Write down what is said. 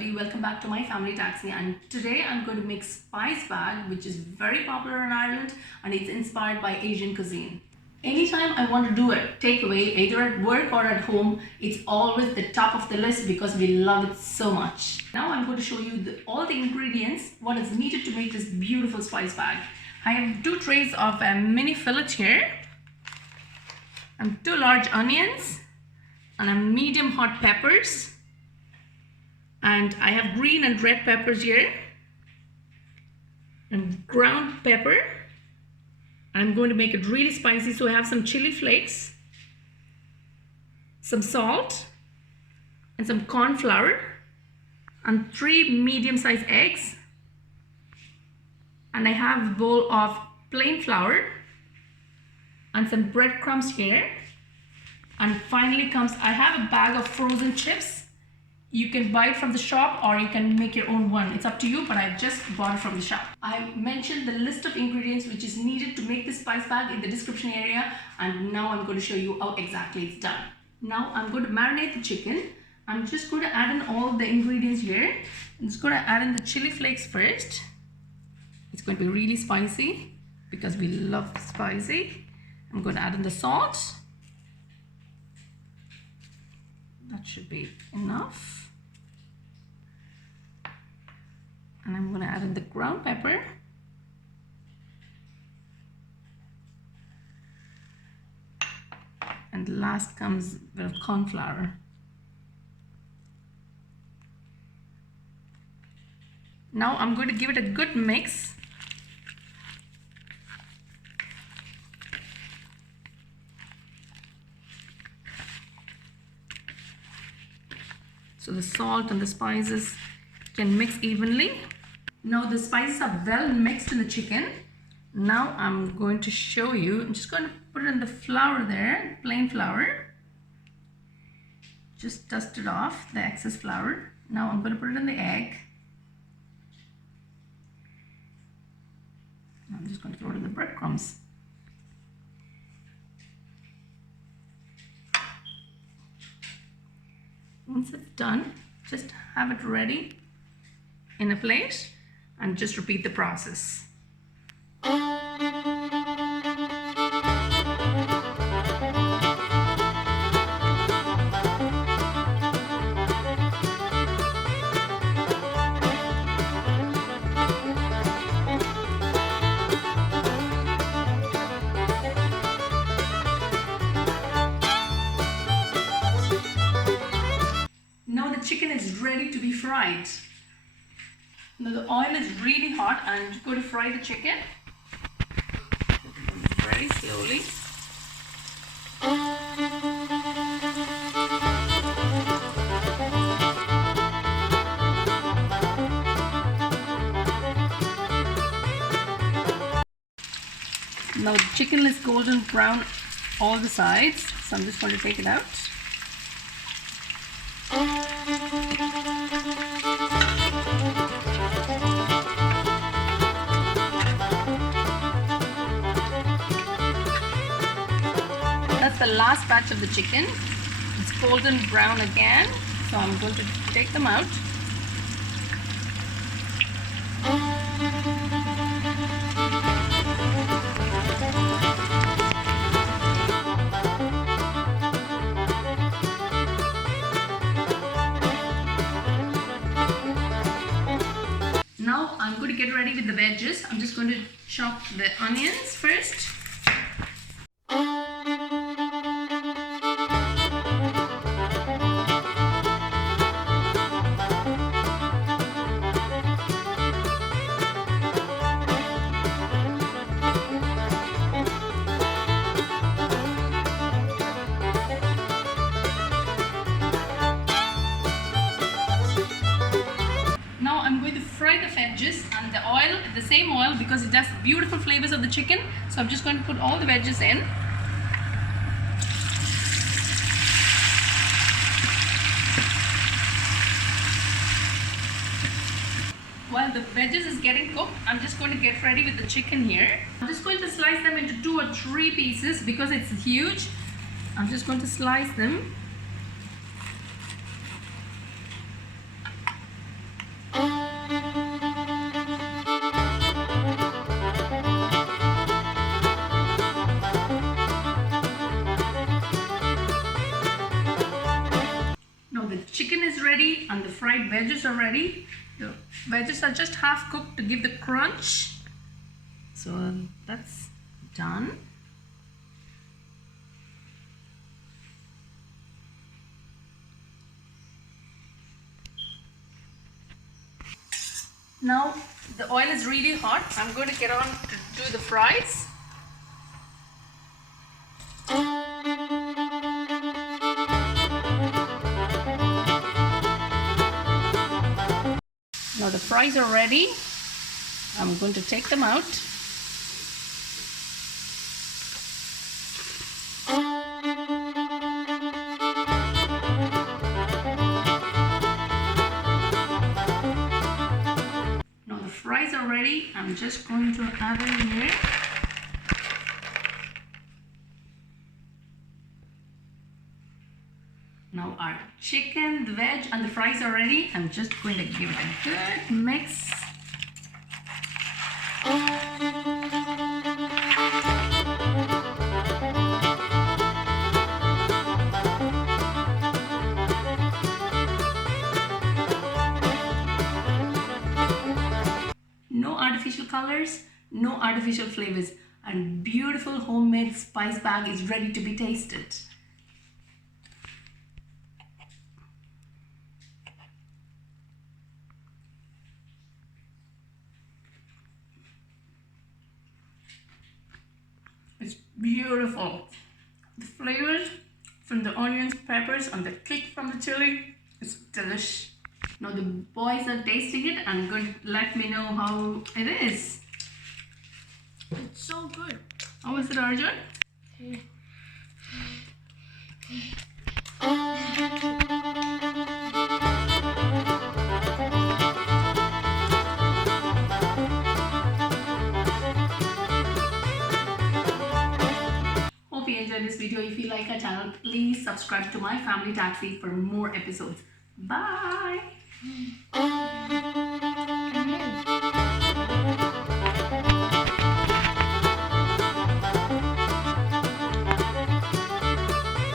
everybody, welcome back to my family taxi, and today I'm going to make spice bag, which is very popular in Ireland and it's inspired by Asian cuisine. Anytime I want to do a takeaway, either at work or at home, it's always the top of the list because we love it so much. Now I'm going to show you all the ingredients, what is needed to make this beautiful spice bag. I have 2 trays of mini fillet here, and 2 large onions, and a medium hot peppers. And I have green and red peppers here, and ground pepper. I'm going to make it really spicy, so I have some chili flakes, some salt, and some corn flour, and 3 medium-sized eggs. And I have a bowl of plain flour and some breadcrumbs here. And finally comes, I have a bag of frozen chips. You can buy it from the shop or you can make your own one. It's up to you, but I just bought it from the shop. I mentioned the list of ingredients which is needed to make this spice bag in the description area, and now I'm going to show you how exactly it's done. Now I'm going to marinate the chicken. I'm just going to add in all the ingredients here. I'm just going to add in the chili flakes first. It's going to be really spicy because we love spicy. I'm going to add in the salt. That should be enough. And I'm going to add in the ground pepper. And last comes the corn flour. Now I'm going to give it a good mix. So the salt and the spices can mix evenly. Now the spices are well mixed in the chicken. Now I'm going to show you. I'm just going to put it in the flour there, plain flour. Just dust it off, the excess flour. Now I'm going to put it in the egg. I'm just going to throw it in the breadcrumbs. Once it's done, just have it ready in a plate and just repeat the process. Now the chicken is ready to be fried. Now the oil is really hot, and I'm going to fry the chicken very slowly. Now the chicken is golden brown all the sides, so I'm just going to take it out. That's the last batch of the chicken. It's golden brown again, so I'm going to take them out. Now I'm going to get ready with the veggies. I'm just going to chop the onions first. I'm going to fry the veggies and the oil, the same oil, because it has beautiful flavors of the chicken. So I'm just going to put all the veggies in. While the veggies is getting cooked, I'm just going to get ready with the chicken here. I'm just going to slice them into 2 or 3 pieces because it's huge. I'm just going to slice them. fried veggies are ready. The veggies are just half cooked to give the crunch. So that's done. Now the oil is really hot. I'm going to get on to do the fries. Now the fries are ready. I'm going to take them out. Now the fries are ready. I'm just going to add them here. Now our chicken, the veg and the fries are ready. I'm just going to give it a good mix. No artificial colors, no artificial flavors, and beautiful homemade spice bag is ready to be tasted. It's beautiful. The flavors from the onions, peppers, and the kick from the chili is delish. Now the boys are tasting it and going to let me know how it is. It's so good. How is it, Arjun? Hope you enjoyed this video. If you like our channel, please subscribe to My Family Taxi for more episodes. Bye!